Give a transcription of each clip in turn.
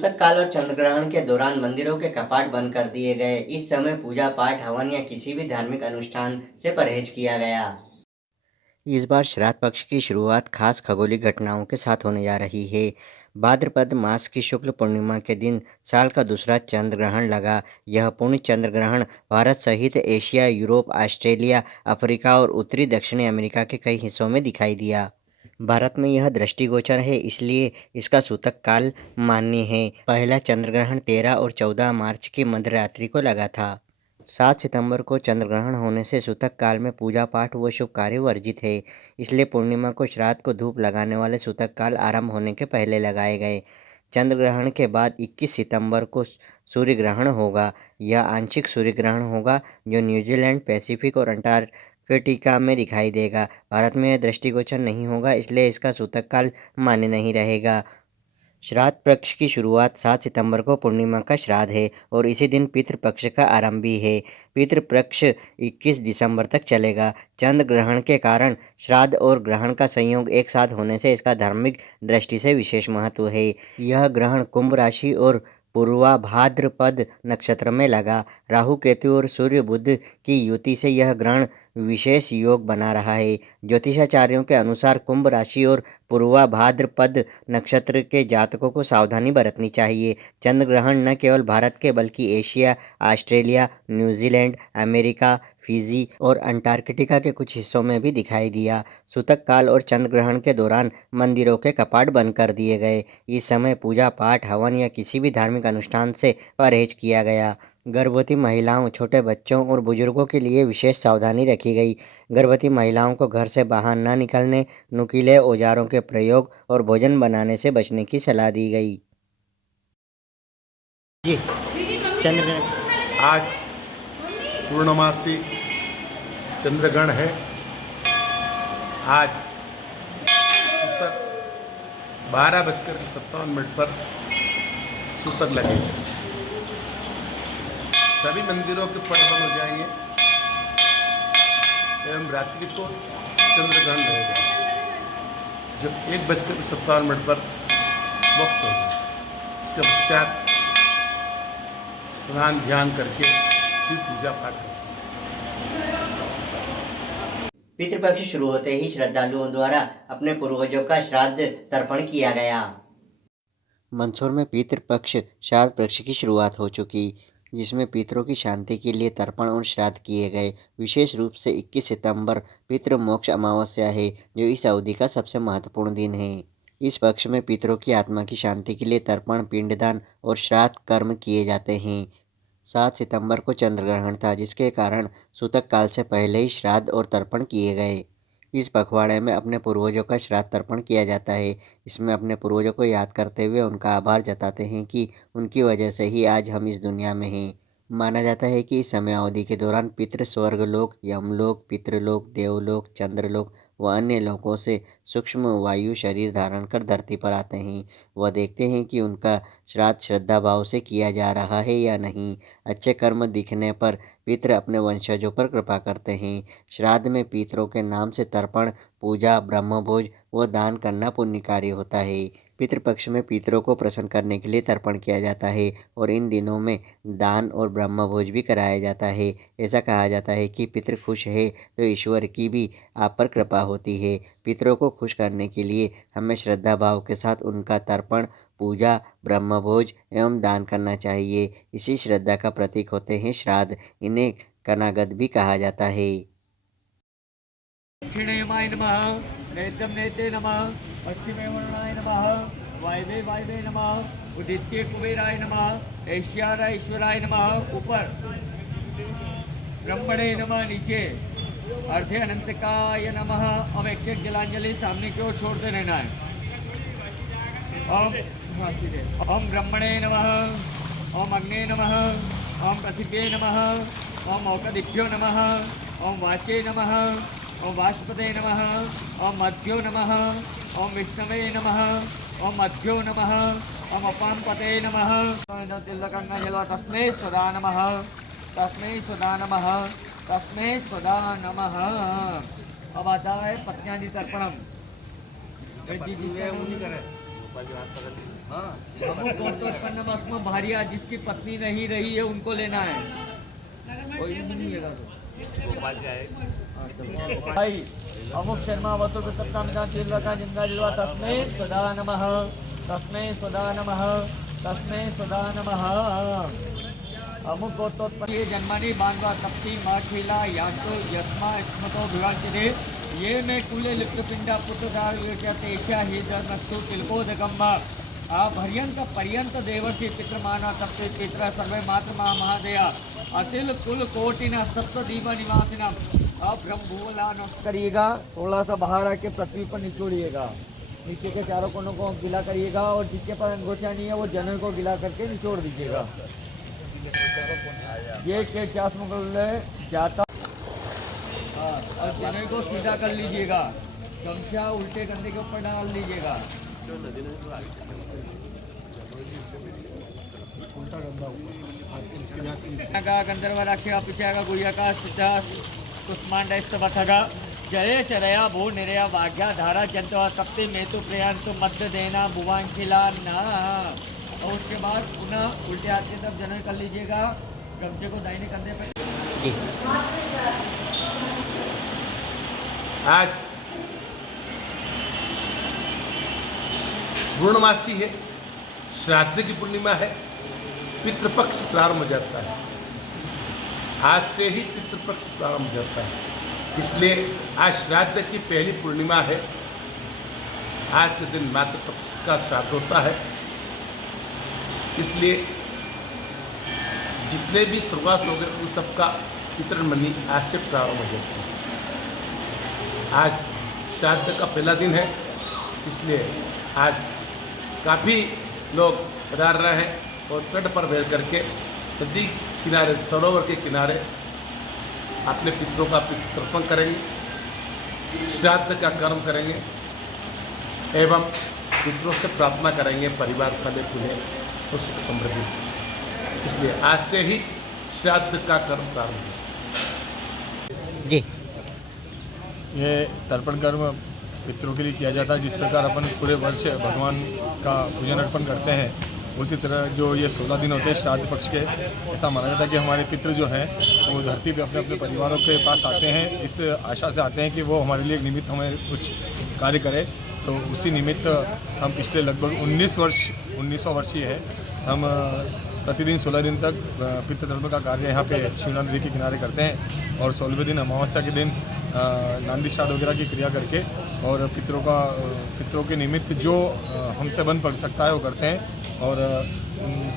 सूतक काल और चंद्र ग्रहण के दौरान मंदिरों के कपाट बंद कर दिए गए। इस समय पूजा पाठ, हवन या किसी भी धार्मिक अनुष्ठान से परहेज किया गया। इस बार श्राद्ध पक्ष की शुरुआत खास खगोलीय घटनाओं के साथ होने जा रही है। भाद्रपद मास की शुक्ल पूर्णिमा के दिन साल का दूसरा चंद्र ग्रहण लगा। यह पूर्ण चंद्र ग्रहण भारत सहित एशिया, यूरोप, ऑस्ट्रेलिया, अफ्रीका और उत्तरी दक्षिणी अमेरिका के कई हिस्सों में दिखाई दिया। भारत में यह दृष्टिगोचर है, इसलिए इसका सूतक काल मान्य है। पहला चंद्र ग्रहण 13 और 14 मार्च की मध्यरात्रि को लगा था। 7 सितंबर को चंद्र ग्रहण होने से सूतक काल में पूजा पाठ व शुभ कार्य वर्जित है। इसलिए पूर्णिमा को श्राद्ध को धूप लगाने वाले सूतक काल आरंभ होने के पहले लगाए गए। चंद्र ग्रहण के बाद 21 सितंबर को सूर्य ग्रहण होगा। यह आंशिक सूर्य ग्रहण होगा जो न्यूजीलैंड, पैसिफिक और अंटार्कटिका में दिखाई देगा। भारत में यह दृष्टिगोचर नहीं होगा, इसलिए इसका सूतक काल मान्य नहीं रहेगा। श्राद्ध पक्ष की शुरुआत 7 सितंबर को पूर्णिमा का श्राद्ध है और इसी दिन पितृपक्ष का आरंभ भी है। पितृपक्ष 21 दिसंबर तक चलेगा। चंद्र ग्रहण के कारण श्राद्ध और ग्रहण का संयोग एक साथ होने से इसका धार्मिक दृष्टि से विशेष महत्व है। यह ग्रहण कुंभ राशि और पूर्वा भाद्रपद नक्षत्र में लगा। राहु, केतु और सूर्य बुध की युति से यह ग्रहण विशेष योग बना रहा है। ज्योतिषाचार्यों के अनुसार कुंभ राशि और पूर्वा भाद्रपद नक्षत्र के जातकों को सावधानी बरतनी चाहिए। चंद्र ग्रहण न केवल भारत के बल्कि Asia, Australia, New Zealand, America, Fiji और अंटार्कटिका के कुछ हिस्सों में भी दिखाई दिया। सूतक काल और चंद्र ग्रहण के दौरान मंदिरों के कपाट बंद कर दिए गए। इस समय पूजा पाठ, हवन या किसी भी धार्मिक अनुष्ठान से परहेज किया गया। गर्भवती महिलाओं, छोटे बच्चों और बुजुर्गों के लिए विशेष सावधानी रखी गई। गर्भवती महिलाओं को घर से बाहर न निकलने, नुकीले औजारों के प्रयोग और भोजन बनाने से बचने की सलाह दी गई। जी, चंद्र आज पूर्णमासी चंद्रग्रहण है। आज सूतक 12:57 पर सूतक लगेगा। सभी मंदिरों के पट बंद हो जाएंगे एवं रात्रि को चंद्रग्रहण रहेगा जो 1:57 पर वक्त होगा। इसके पश्चात स्नान ध्यान करके फिर पूजा पाठ कर सकते हैं। पितृपक्ष शुरू होते ही श्रद्धालुओं द्वारा अपने पूर्वजों का श्राद्ध तर्पण किया गया। मंदसौर में पितृपक्ष श्राद्ध पक्ष की शुरुआत हो चुकी, जिसमें पितरों की शांति के लिए तर्पण और श्राद्ध किए गए। विशेष रूप से 21 सितंबर पितृ मोक्ष अमावस्या है, जो इस अवधि का सबसे महत्वपूर्ण दिन है। इस पक्ष में पितरों की आत्मा की शांति के लिए तर्पण, पिंडदान और श्राद्ध कर्म किए जाते हैं। 7 सितंबर को चंद्र ग्रहण था, जिसके कारण सूतक काल से पहले ही श्राद्ध और तर्पण किए गए। इस पखवाड़े में अपने पूर्वजों का श्राद्ध तर्पण किया जाता है। इसमें अपने पूर्वजों को याद करते हुए उनका आभार जताते हैं कि उनकी वजह से ही आज हम इस दुनिया में हैं। माना जाता है कि इस समयावधि के दौरान पितृ स्वर्गलोक, यमलोक, पितृलोक, देवलोक, चंद्रलोक व अन्य लोकों से सूक्ष्म वायु शरीर धारण कर धरती पर आते हैं। वह देखते हैं कि उनका श्राद्ध श्रद्धा भाव से किया जा रहा है या नहीं। अच्छे कर्म दिखने पर पितृ अपने वंशजों पर कृपा करते हैं। श्राद्ध में पितरों के नाम से तर्पण, पूजा, ब्रह्मभोज व दान करना पुण्य कार्य होता है। पितृपक्ष में पितरों को प्रसन्न करने के लिए तर्पण किया जाता है और इन दिनों में दान और ब्रह्मभोज भी कराया जाता है। ऐसा कहा जाता है कि पितृ खुश है तो ईश्वर की भी आप पर कृपा होती है। पितरों को खुश करने के लिए हमें श्रद्धा भाव के साथ उनका तर्पण, पूजा, ब्रह्मभोज एवं दान करना चाहिए। इसी श्रद्धा का प्रतीक होते हैं श्राद्ध। इन्हें कनागत भी कहा जाता है। दक्षिणेयमाय नमः, नेत्रं नेत्रे नमः, पश्चिमे वरुणाय नमः, वायवे वायवे नमः, उदित्य कुबेराय नमः, ऐश्वर्याय ईश्वराय नमः। ऊपर ब्रह्मणे नमः, नीचे अर्धे अनंतकाय नमः। अब एक एक जलांजलि सामने की ओर छोड़ते रहना है। ओम ब्रह्मणे नमः, ओम अग्ने नमः, ओम पृथिव्ये नमः, ओम औषधिभ्यो नमः, ओम वाचे नमः, ओम वाष्पते नमः, ओम मध्यो नमः, ओम विष्णवे नमः, ओम मध्यो नमः, ओम अपांपते नमः। तस्मै सदा नमः, तस्मै सदा नमः, तस्मै सदा नमः। अब आता है पत्न्यादि तर्पणम। अमुकोत्पन्नमस्म भार्या, जिसकी पत्नी नहीं रही है उनको लेना है। कोई भी नहीं लेगा तो भाई अमुक शर्मा वतु सप्तामिका चिल्लका जिंदा जिल्वा तस्मै सदा नमः, तस्मै सदा नमः, तस्मै सदा नमः। अमुकोत्पन्न ये जन्मानी बांधवा तप्ती माखिला यांतो यस्मा स्मतो विवाचिते ये में कुले लिप्त पिंडा पुत्रदार तेषा ही धर्मस्तु तिलकोदकम्ब भर्यंत पर्यंत देवर्षि पितृमाना तप्ते पित्र सर्वे मात्र महादेया अतिल कुल कोटिन सप्त दीप निवासिना ब्रह्मभूला नष्ट करिएगा। थोड़ा सा बाहर आके पृथ्वी पर निचोड़िएगा, नीचे के चारों कोनों को गिला करिएगा और जिसके पास अंगोछा नहीं है वो जनेऊ को गिला करके निचोड़ दीजिएगा। ये के चास मुगल जाता और जनेऊ को सीधा कर लीजिएगा, गमछा उल्टे कंधे के ऊपर डाल दीजिएगा। गंधर्व राक्षी पिछागा गुह्या का कुष्मांडस्तवथगा जय चरया भू निरया वाग्या धारा जंतु सप्ति मेतु प्रयांतु मध्य देना भुवांखिला ना। और उसके बाद पुनः उल्टे हाथ की तरफ जनेऊ कर लीजिएगा, गमछे को दाहिने कंधे पे। आज पूर्णमासी है, श्राद्ध की पूर्णिमा है, पितृपक्ष प्रारंभ हो जाता है। आज से ही पितृपक्ष प्रारंभ हो जाता है, इसलिए आज श्राद्ध की पहली पूर्णिमा है। आज के दिन मातृपक्ष का श्राद्ध होता है, इसलिए जितने भी स्वर्गवास हो गए उन सबका पितृमणि आज से प्रारंभ हो जाता है। आज श्राद्ध का पहला दिन है, इसलिए आज काफ़ी लोग पधार रहे हैं और तट पर बैठ करके नदी किनारे सरोवर के किनारे अपने पितरों का तर्पण करेंगे, श्राद्ध का कर्म करेंगे एवं पितरों से प्रार्थना करेंगे परिवार फले फूले और सुख समृद्धि। इसलिए आज से ही श्राद्ध का कर्म प्रारंभ है। जी, ये तर्पण कर्म पितरों के लिए किया जाता है। जिस प्रकार अपन पूरे वर्ष भगवान का पूजन अर्पण करते हैं, उसी तरह जो ये 16 दिन होते हैं श्राद्ध पक्ष के, ऐसा माना जाता है कि हमारे पितृ जो हैं वो धरती पे अपने अपने परिवारों के पास आते हैं, इस आशा से आते हैं कि वो हमारे लिए एक निमित्त हमें कुछ कार्य करे। तो उसी निमित्त हम पिछले लगभग 19वां वर्ष ही है, हम प्रतिदिन 16 दिन तक पितृतर्पण का कार्य यहाँ पे शिवना नदी के किनारे करते हैं और 16वें दिन अमावस्या के दिन नांदी श्राद्ध वगैरह की क्रिया करके और पितरों के निमित्त जो हमसे बन पड़ सकता है वो करते हैं और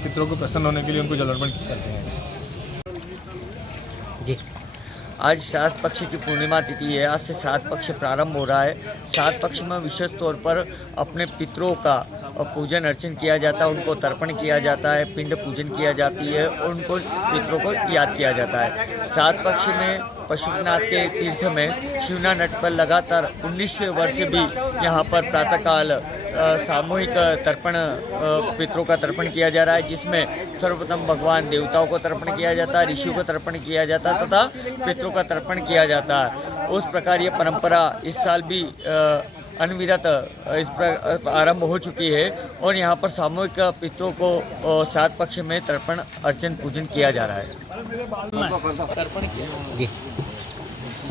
पितरों को प्रसन्न होने के लिए उनको जल अर्पण करते हैं। जी, आज श्राद्ध पक्ष की पूर्णिमा तिथि है। आज से श्राद्ध पक्ष प्रारंभ हो रहा है। श्राद्ध पक्ष में विशेष तौर पर अपने पितरों का पूजन अर्चन किया जाता है, उनको तर्पण किया जाता है, पिंड पूजन किया जाती है और उनको पितरों को याद किया जाता है। श्राद्ध पक्ष में पशुपतिनाथ के तीर्थ में शिवना नट पर लगातार 19वें वर्ष भी यहाँ पर प्रातःकाल सामूहिक तर्पण पितरों का तर्पण किया जा रहा है, जिसमें सर्वप्रथम भगवान देवताओं को तर्पण किया जाता है, ऋषियों को तर्पण किया जाता है तथा पितरों का तर्पण किया जाता है। उस प्रकार ये परंपरा इस साल भी अनविरत इस पर आरंभ हो चुकी है और यहाँ पर सामूहिक पितरों को श्राद्ध पक्ष में तर्पण अर्चन पूजन किया जा रहा है। तर्पण किया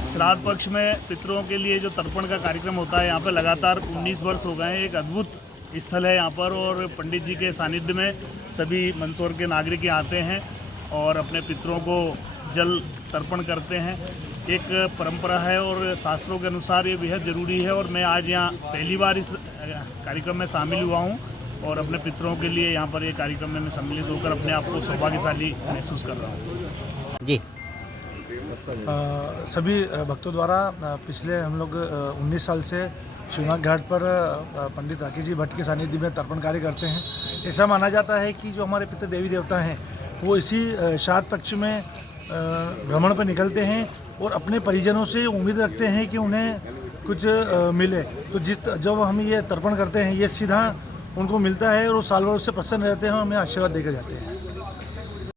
श्राद्ध पक्ष में पितरों के लिए जो तर्पण का कार्यक्रम होता है, यहाँ पर लगातार 19 वर्ष हो गए हैं। एक अद्भुत स्थल है यहाँ पर और पंडित जी के सानिध्य में सभी मंदसौर के नागरिक आते हैं और अपने पितरों को जल तर्पण करते हैं। एक परंपरा है और शास्त्रों के अनुसार ये बेहद ज़रूरी है और मैं आज यहाँ पहली बार इस कार्यक्रम में शामिल हुआ हूँ और अपने पितरों के लिए यहाँ पर ये कार्यक्रम में मैं सम्मिलित होकर अपने आप को सौभाग्यशाली महसूस कर रहा हूँ। जी, सभी भक्तों द्वारा पिछले हम लोग 19 साल से शिवनाथ घाट पर पंडित राकेश जी भट्ट के सानिध्य में तर्पण कार्य करते हैं। ऐसा माना जाता है कि जो हमारे पितृ देवी देवता हैं वो इसी श्राद्ध पक्ष में भ्रमण पर निकलते हैं और अपने परिजनों से उम्मीद रखते हैं कि उन्हें कुछ मिले। तो जब हम ये तर्पण करते हैं ये सीधा उनको मिलता है और वो साल भर उससे प्रसन्न रहते हैं और हमें आशीर्वाद देकर जाते हैं।